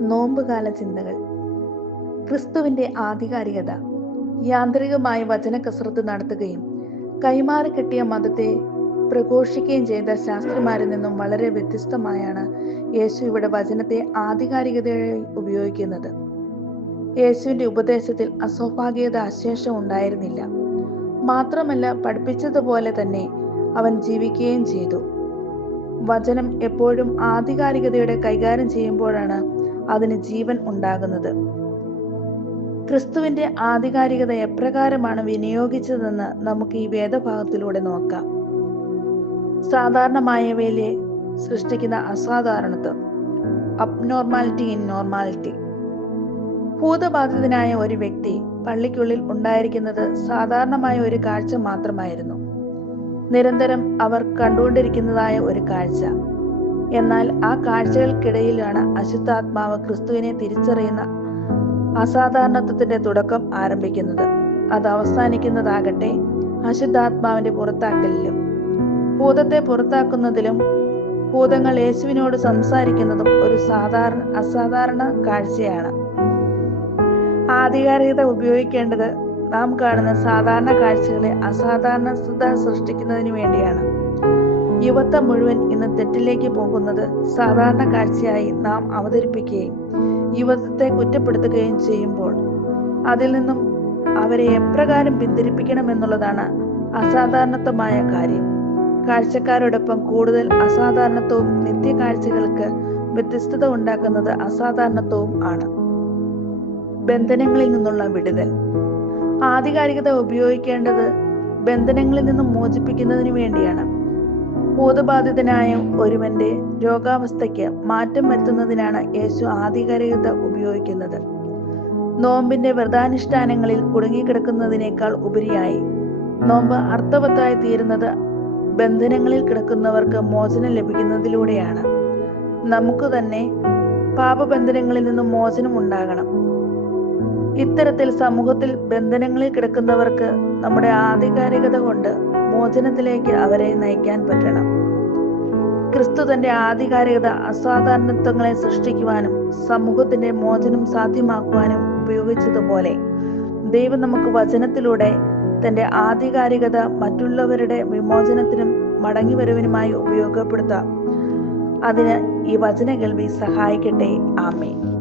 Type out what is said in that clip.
നോമ്പുകാല ചിന്തകൾ. ക്രിസ്തുവിന്റെ ആധികാരികത. യാന്ത്രികമായ വചന കസരത്ത് നടത്തുകയും കൈമാറി കിട്ടിയ മതത്തെ പ്രഘോഷിക്കുകയും ചെയ്ത ശാസ്ത്രിമാരിൽ നിന്നും വളരെ വ്യത്യസ്തമായാണ് യേശു ഇവിടെ വചനത്തെ ആധികാരികതയായി ഉപയോഗിക്കുന്നത്. യേശുവിന്റെ ഉപദേശത്തിൽ അസ്വാഭാവികത അശേഷം ഉണ്ടായിരുന്നില്ല. മാത്രമല്ല, പഠിപ്പിച്ചതുപോലെ തന്നെ അവൻ ജീവിക്കുകയും ചെയ്തു. വചനം എപ്പോഴും ആധികാരികതയോടെ കൈകാര്യം ചെയ്യുമ്പോഴാണ് അതിന് ജീവൻ ഉണ്ടാകുന്നത്. ക്രിസ്തുവിന്റെ ആധികാരികത എപ്രകാരമാണ് വിനിയോഗിച്ചതെന്ന് നമുക്ക് ഈ വേദഭാഗത്തിലൂടെ നോക്കാം. സാധാരണമായവയിലെ സൃഷ്ടിക്കുന്ന അസാധാരണത്വം, അബ്നോർമാലിറ്റി ഇൻ നോർമാലിറ്റി. ഭൂതബാധിതനായ ഒരു വ്യക്തി പള്ളിക്കുള്ളിൽ ഉണ്ടായിരിക്കുന്നത് സാധാരണമായ ഒരു കാഴ്ച മാത്രമായിരുന്നു. നിരന്തരം അവർ കണ്ടുകൊണ്ടിരിക്കുന്നതായ ഒരു കാഴ്ച. എന്നാൽ ആ കാഴ്ചകൾക്കിടയിലാണ് അശുദ്ധാത്മാവ് ക്രിസ്തുവിനെ തിരിച്ചറിയുന്ന അസാധാരണത്വത്തിന്റെ തുടക്കം ആരംഭിക്കുന്നത്. അത് അവസാനിക്കുന്നതാകട്ടെ അശുദ്ധാത്മാവിന്റെ പുറത്താക്കലിലും. ഭൂതത്തെ പുറത്താക്കുന്നതിലും ഭൂതങ്ങൾ യേശുവിനോട് സംസാരിക്കുന്നതും ഒരു അസാധാരണ കാഴ്ചയാണ്. ആധികാരികത ഉപയോഗിക്കേണ്ടത് നാം കാണുന്ന സാധാരണ കാഴ്ചകളെ അസാധാരണത സൃഷ്ടിക്കുന്നതിന് വേണ്ടിയാണ്. യുവത്വം മുഴുവൻ ഇന്ന് തെറ്റിലേക്ക് പോകുന്നത് സാധാരണ കാഴ്ചയായി നാം അവതരിപ്പിക്കുകയും യുവത്വത്തെ കുറ്റപ്പെടുത്തുകയും ചെയ്യുമ്പോൾ അതിൽ നിന്നും അവരെ എപ്രകാരം പിന്തിരിപ്പിക്കണമെന്നുള്ളതാണ് അസാധാരണത്വമായ കാര്യം. കാഴ്ചക്കാരോടൊപ്പം കൂടുതൽ അസാധാരണത്വവും നിത്യകാഴ്ചകൾക്ക് വ്യത്യസ്തത ഉണ്ടാക്കുന്നത് അസാധാരണത്വവും ആണ്. ബന്ധനങ്ങളിൽ നിന്നുള്ള വിടുതൽ. ആധികാരികത ഉപയോഗിക്കേണ്ടത് ബന്ധനങ്ങളിൽ നിന്നും മോചിപ്പിക്കുന്നതിന് വേണ്ടിയാണ്. ഭൂതബാധിതനായ ഒരുവന്റെ രോഗാവസ്ഥയ്ക്ക് മാറ്റം വരുത്തുന്നതിനാണ് യേശു ആധികാരികത ഉപയോഗിക്കുന്നത്. നോമ്പിന്റെ വ്രതാനുഷ്ഠാനങ്ങളിൽ കുടുങ്ങിക്കിടക്കുന്നതിനേക്കാൾ ഉപരിയായി നോമ്പ് അർത്ഥവത്തായി തീരുന്നത് ബന്ധനങ്ങളിൽ കിടക്കുന്നവർക്ക് മോചനം ലഭിക്കുന്നതിലൂടെയാണ്. നമുക്ക് തന്നെ പാപബന്ധനങ്ങളിൽ നിന്നും മോചനം ഉണ്ടാകണം. ഇത്തരത്തിൽ സമൂഹത്തിൽ ബന്ധനങ്ങളിൽ കിടക്കുന്നവർക്ക് നമ്മുടെ ആധികാരികത കൊണ്ട് മോചനത്തിലേക്ക് അവരെ നയിക്കാൻ പറ്റണം. ക്രിസ്തു തന്റെ ആധികാരികത അസാധാരണത്വങ്ങളെ സൃഷ്ടിക്കുവാനും സമൂഹത്തിന്റെ മോചനം സാധ്യമാക്കുവാനും ഉപയോഗിച്ചതുപോലെ ദൈവം നമുക്ക് വചനത്തിലൂടെ തന്റെ ആധികാരികത മറ്റുള്ളവരുടെ വിമോചനത്തിനും മടങ്ങിവരവിനുമായി ഉപയോഗപ്പെടുത്താം. അതിന് ഈ വചന കേൾവി സഹായിക്കട്ടെ. ആമേൻ.